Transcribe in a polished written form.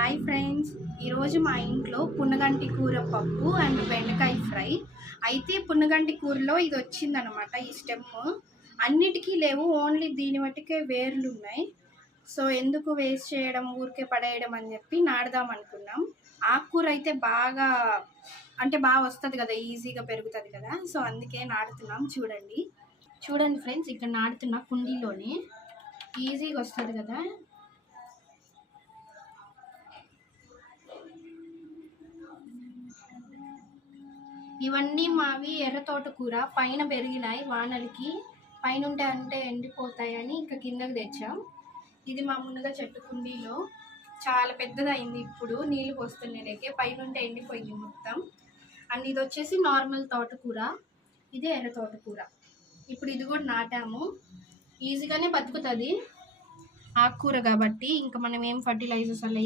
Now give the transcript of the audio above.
Hi friends, ఈరోజు మా ఇంట్లో పున్నగంటి కూర పప్పు అండ్ బెండకాయ ఫ్రై. అయితే పున్నగంటి కూరలో ఇది వచ్చిందనమాట. ఈ స్టెమ్ అన్నిటికీ లేవు, ఓన్లీ దీని మట్టుకే వేర్లు ఉన్నాయి. సో ఎందుకు వేస్ట్ చేయడం, ఊరికే పడేయడం అని చెప్పి నాటుదాం అనుకున్నాం. ఆకుకూర అయితే బాగా వస్తుంది కదా, ఈజీగా పెరుగుతుంది కదా. సో అందుకే నాటుతున్నాం. చూడండి ఫ్రెండ్స్, ఇక్కడ నాటుతున్న కుండీలోనే ఈజీగా వస్తుంది కదా. ఇవన్నీ మావి ఎర్ర తోటకూర. పైన పెరిగినాయి వానలకి, పైన అంటే ఎండిపోతాయని ఇంకా కిందకి తెచ్చాం. ఇది మా మునగ చెట్టు కుండీలో చాలా పెద్దదైంది. ఇప్పుడు నీళ్ళు పోస్తున్నాయి, పైన ఎండిపోయింది మొత్తం. అండ్ ఇది వచ్చేసి నార్మల్ తోటకూర, ఇదే ఎర్ర తోటకూర. ఇప్పుడు ఇది కూడా నాటాము. ఈజీగానే బతుకుతుంది ఆకుకూర కాబట్టి. ఇంకా మనం ఏం ఫర్టిలైజర్స్ అలా